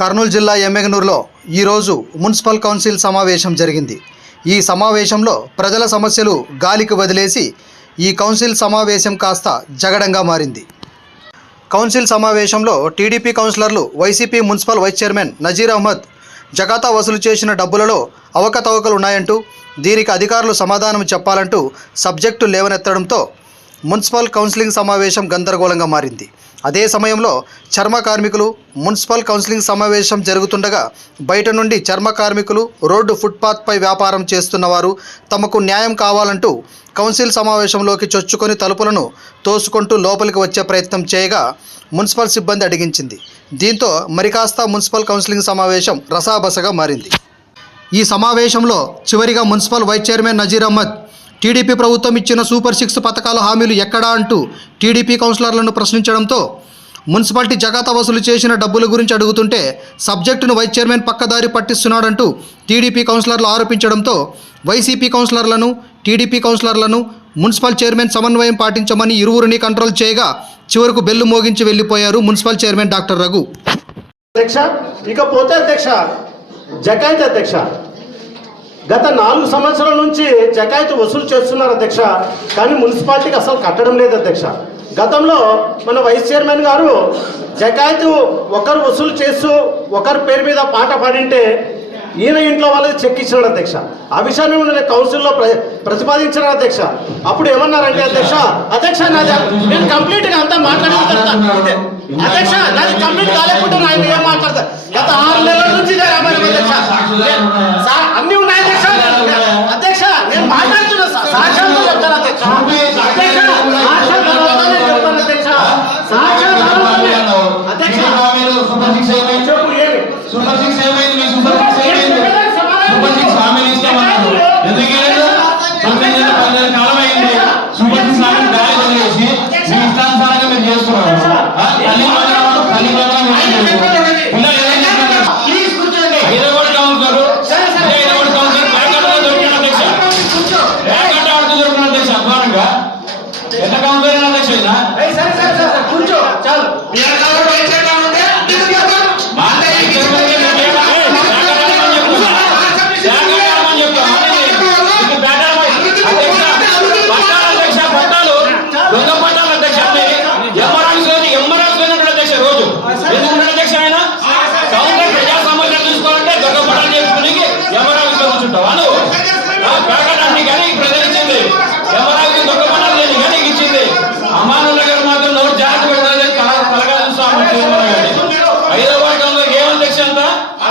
కర్నూలు జిల్లా ఎమ్మెగనూరులో ఈరోజు municipal council సమావేశం జరిగింది. ఈ సమావేశంలో ప్రజల సమస్యలు గాలికి వదిలేసి ఈ కౌన్సిల్ సమావేశం కాస్త జగడంగా మారింది. కౌన్సిల్ సమావేశంలో టీడీపీ కౌన్సిలర్లు YCP municipal vice chairman Nazeer Ahmed జకాతా వసూలు చేసిన డబ్బులలో అవకతవకలు ఉన్నాయంటూ దీనికి అధికారులు సమాధానం చెప్పాలంటూ సబ్జెక్టు లేవనెత్తడంతో మున్సిపల్ కౌన్సిలింగ్ సమావేశం గందరగోళంగా మారింది. అదే సమయంలో చర్మ కార్మికులు మున్సిపల్ కౌన్సిలింగ్ సమావేశం జరుగుతుండగా బయట నుండి చర్మ కార్మికులు రోడ్డు ఫుట్పాత్పై వ్యాపారం చేస్తున్నవారు తమకు న్యాయం కావాలంటూ కౌన్సిల్ సమావేశంలోకి చొచ్చుకొని తలుపులను తోసుకుంటూ లోపలికి వచ్చే ప్రయత్నం చేయగా మున్సిపల్ సిబ్బంది అడిగించింది. దీంతో మరికాస్త మున్సిపల్ కౌన్సిలింగ్ సమావేశం రసాబసగా మారింది. ఈ సమావేశంలో చివరిగా municipal vice chairman Nazeer Ahmed TDP ప్రభుత్వం ఇచ్చిన సూపర్ సిక్స్ పథకాల హామీలు ఎక్కడా అంటూ టీడీపీ కౌన్సిలర్లను ప్రశ్నించడంతో మున్సిపాలిటీ జగాతా వసూలు చేసిన డబ్బుల గురించి అడుగుతుంటే సబ్జెక్టును వైస్ చైర్మన్ పక్కదారి పట్టిస్తున్నాడంటూ టీడీపీ కౌన్సిలర్లు ఆరోపించడంతో వైసీపీ కౌన్సిలర్లను టీడీపీ కౌన్సిలర్లను మున్సిపల్ చైర్మన్ సమన్వయం పాటించమని ఇరువురిని కంట్రోల్ చేయగా చివరకు బెల్లు మోగించి వెళ్ళిపోయారు మున్సిపల్ చైర్మన్ డాక్టర్ రఘు. అధ్యక్ష ఇకపోతే అధ్యక్ష జకాయితీ అధ్యక్ష. గత నాలుగు సంవత్సరాల నుంచి జకాయితీ వసూలు చేస్తున్నారు అధ్యక్ష కానీ మున్సిపాలిటీకి అసలు కట్టడం లేదు అధ్యక్ష. గతంలో మన వైస్ చైర్మన్ గారు జకాయితీ ఒకరు వసూలు చేస్తూ ఒకరి పేరు మీద పాట పాడింటే ఈయన ఇంట్లో వాళ్ళకి చెక్ ఇచ్చినాడు అధ్యక్ష. ఆ విషయాన్ని నేను కౌన్సిల్లో ప్ర ప్రతిపాదించిన అధ్యక్ష. అప్పుడు ఏమన్నారంటే అధ్యక్ష అధ్యక్ష నాది నేను కంప్లీట్గా అంతా మాట్లాడుతున్నా అధ్యక్ష నాది కంప్లీట్ కాలేకుండా ఆయన ఏం మాట్లాడతా గత ఆరు నెలల నుంచి అధ్యక్ష. సార్ అన్ని verdade.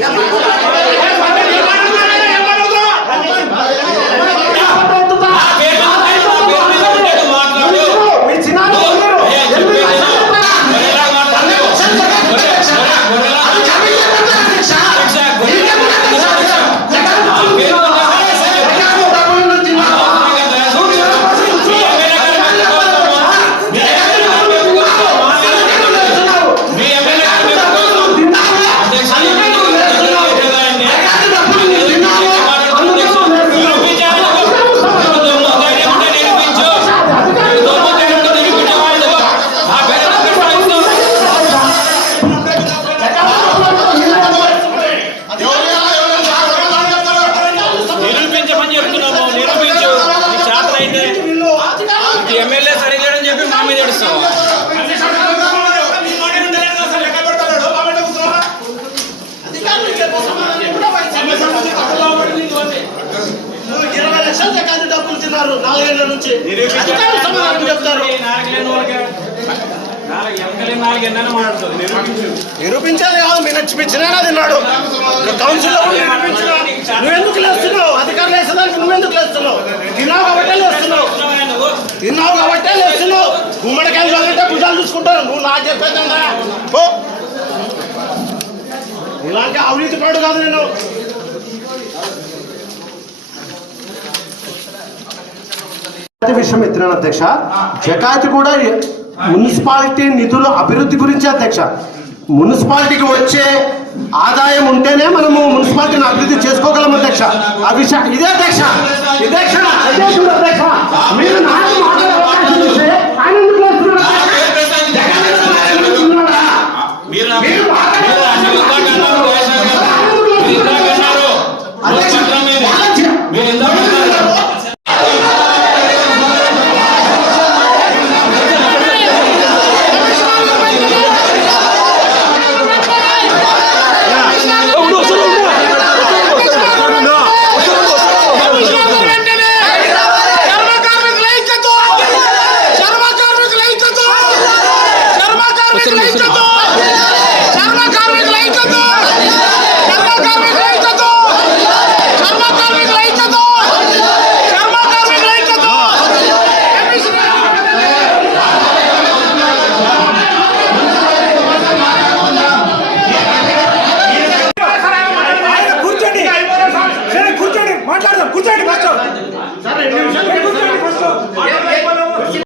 la. MLA సరిగ్గా చెప్పి మా మీద ఏడుస్తావు? నువ్వు ఇరవై లక్షల జకాతి డబ్బులు తిన్నారు నాలుగేళ్ళ నుంచి సమాధానం చెప్తారు నిరూపించాలి కాదు మీ నచ్చిపించినా తిన్నాడు కౌన్సిల్ నువ్వెందుకు లేస్తున్నావు? అధికారులు వేసేదానికి నువ్వెందుకు లేస్తున్నావు? తిన్నావు కాబట్టి లేస్తున్నావు. తిన్నావు కాబట్టి లేస్తున్నావు. గుమ్మడికాయలు చదివితే భుజాలు చూసుకుంటారు. నువ్వు నాకు చెప్పేదా ఇలాంటి అవినీతి పాడు కాదు నేను విశ్వమిత్రన్ అధ్యక్ష. జకాతి కూడా మున్సిపాలిటీ నిధుల అభివృద్ధి గురించి అధ్యక్ష. మున్సిపాలిటీకి వచ్చే ఆదాయం ఉంటేనే మనము మున్సిపాలిటీని అభివృద్ధి చేసుకోగలం అధ్యక్ష. విషయం ఇదే అధ్యక్ష. ఇదే అధ్యక్ష. మీరు మాట